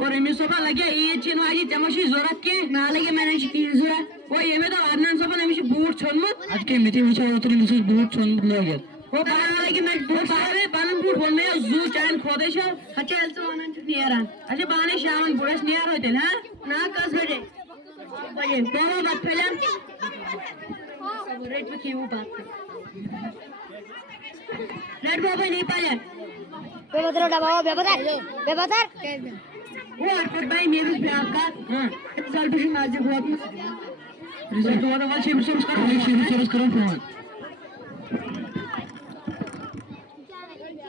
और अमिस सोपा लगे ईद वाजी चमशी जरूरत की ना लगे मैंने जरूरत वो ये में तो अदनान सोपन अमिस बूट छोनमुत अदके मिति वुचा उतरी मिस बूट छोनमुत लगे वो बाहर लगे मैं बूट सारे बनन बूट बोल में जू चाइन खोदे छ अच्छा एल्सो वनन छ नियरन अच्छा बाने शामन बुड़स नियर होते ना ना कस बजे बजे बोलो बात फैलन रेट पे क्यों बात रेट बाबा नहीं पाले बेबतर डबाओ बेबतर वो अटपट भाई मेरे पे आपका साल पे नाजुक हुआ रिजल्ट हुआ तो वाल शेप करो फोन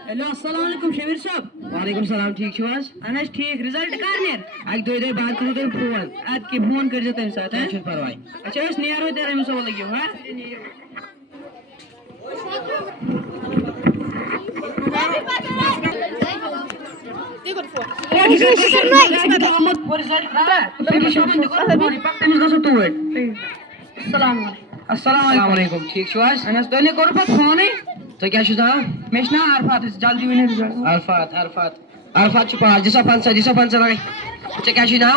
हेलो अस्सलाम वालेकुम शमीर साहब वालेकुम सलाम ठीक छो आज अनस ठीक रिजल्ट कर नेर आज दो बात करो तो फोन आज के फोन कर जते साथ है टेंशन परवाय अच्छा बस नियर होते रे मुसो लगियो हां देखो फोन अस्सलाम वालेकुम ठीक छो आज अनस दोने करो पत फोन है तो क्या शुदा मैं ना अरफात जल्दी विने रिजल्ट अरफात छुपा जिसा पंचा लगे अच्छा क्या शुदा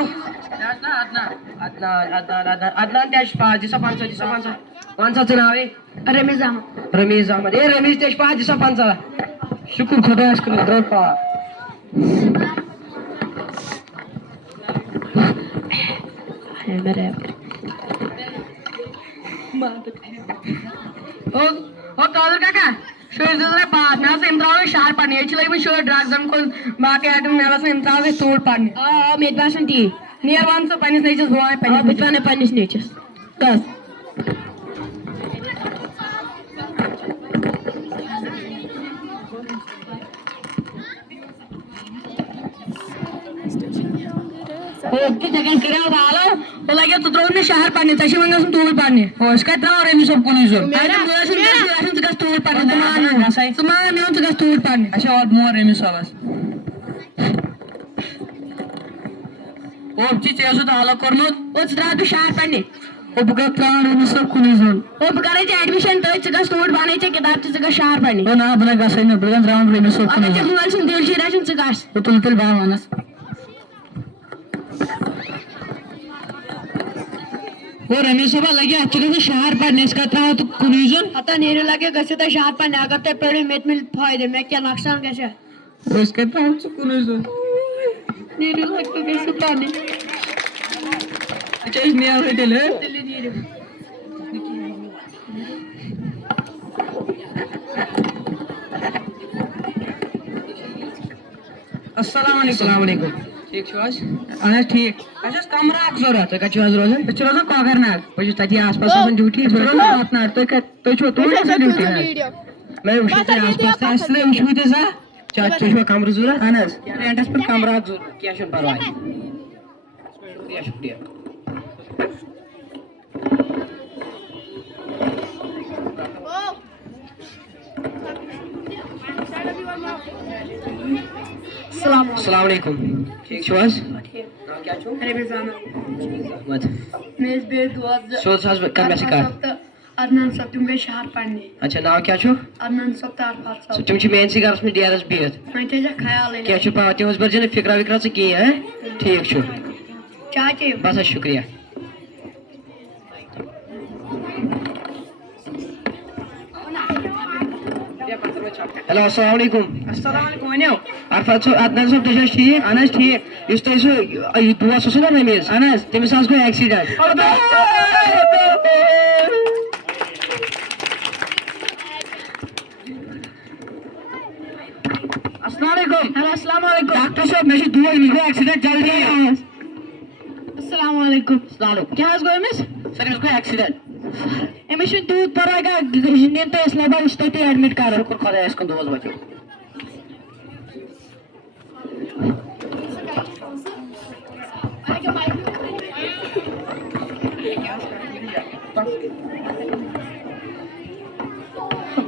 अदनान त्याश पास जिसा पंचा कौन सा चुनाव है रमीज अहमद ए रमीज त्याश पास जिसा पंचा शुक्र खुदा इसको दर पा मेरे ओ कादर काका शोर जरा बात ना से इम्तिहान शार पढ़नी है चले मैं शोर ड्रग्स हम को बाकी आइटम मेरा से इम्तिहान से तोड़ पढ़नी मेरे पास टी नियर वन से पनिस नेचर्स हुआ है पनिस बिटवाने पनिस नेचर्स बस ओके जगह करे उठालो तो लगे तो ने शहर पढ़ने तशी मंगा सुन तोड़ पढ़ने हो इसका तना और भी सब को नहीं जो अरे मुझे सुन का तोड़ पढ़ने तमान ने उन का तोड़ पढ़ने अच्छा और मोर रेमी सवास ओ चीज ऐसा तो हाल करनो ओ चित्रा तो शहर पढ़ने ओ बगा त्राण रेमी सब को नहीं जो ओ बगा रे एडमिशन तो इसका तोड़ पढ़ने चे किताब चे का शहर पढ़ने ओ ना बना का सही ना बगा त्राण रेमी सब को नहीं जो मोबाइल सुन दिल शी राशन चे गास तो तुल बावनस वो रमेश सोबा लगे अच्छे से शहर पढ़ने इसका था तो कुनीजन पता नहीं लगे कैसे तो शहर पढ़ने अगर ते पढ़े मेट मिल फायदे मैं क्या नुकसान कैसे वो इसका था तो कुनीजन नहीं लगता कैसे पढ़ने अच्छा इस नियर होते ले अस्सलाम वालेकुम ठीक छो आज अनस ठीक अच्छा कमरा अक जरूरत है कछु आज रोजन छ रोजन कोगर ना बजु तती आसपास अपन ड्यूटी जरूरत ना अपना तो छो तो ड्यूटी ना मैं उठते आसपास असले उठते सा चाचा छो कमरा जरूरत अनस रेंटस पर कमरा जरूरत क्या छ परवाय शुक्रिया अस्सलाम वालेकुम ठीक छो आज नाम क्या छो रमीज अहमद मेज बे दुआ सोच साज कर में सिखा अदनान सब तुम बे शहर पढ़ने अच्छा नाम क्या छो अदनान सब तार पास सब तुम छी मेन सिगारस में डीआरएस बियत मैं तेजा ख्याल है क्या छो पाती उस बरजन फिक्रा विक्रा से की है ठीक छो चाचे बस शुक्रिया हेलो अस्सलाम वालेकुम वनो अरफात अदनान सब तशा ठीक अनस ठीक इस तो दुआ सो ना रमेश अनस तमिस आज को एक्सीडेंट अस्सलाम वालेकुम डॉक्टर साहब मैं दुआ लिखो एक्सीडेंट जल्दी अस्सलाम वालेकुम क्या आज गयो मिस सर इसको एक्सीडेंट एमिश दूध परागा नींद तो इसलिए बार स्टेट एडमिट कर शुक्र खुदा इसको दोस्त बचो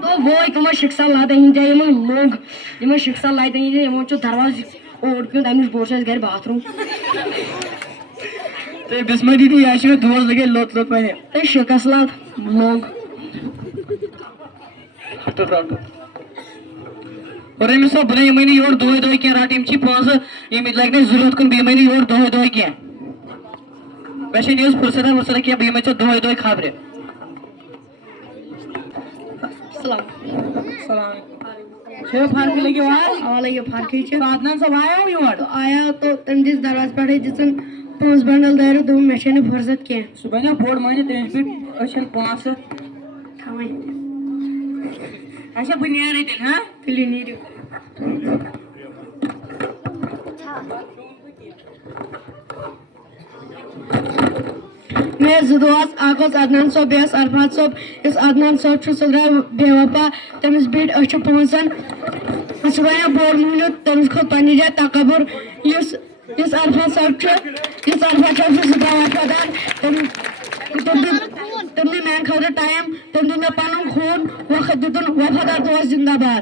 तो वो एक मो शिक्षा लाते ही जाए मो लोग ये शिक्षा लाते ही जाए मो जो दरवाजे और क्यों दामिश बोर्ड घर बाथरूम ते बिस्मा दीदी याशी में दोस्त लगे लोट पाए ते शिकसला लोग तो और अमिस सब बने यमनी योर दोय दोय के राट इमची पांच इम लगने जरूरत कुन बेमनी योर दोय दोय के वैसे न्यूज़ फुर्सत वसर के बेम छ दोय दोय खबरे सलाम सलाम छे फारक लगे वहां लगे फारक छ साधन सब आया हो योर तो आया तो तम जिस दरवाज पड़े जिसन पांच बंडल दारू दो मशीन फुर्सत के सुबह ना बोर्ड माने तेज पे अशन पांच थावे अच्छा बुनियाद है दिल हां तिली नीर मैं जुदवास आगोस अदनान सोब बेस अरफात सोब इस अदनान सोब छु सदरा बेवफा तमिस बीट अछ पहुंचन सुबह बोर मिलो तमिस खो पानी जा तकबर इस अरफात सोब छु इस अरफात सोब सुबह वफादार तुमने मैं खबर टाइम तुमने पानु खून वक्त दुन वफादार दोस्त जिंदाबाद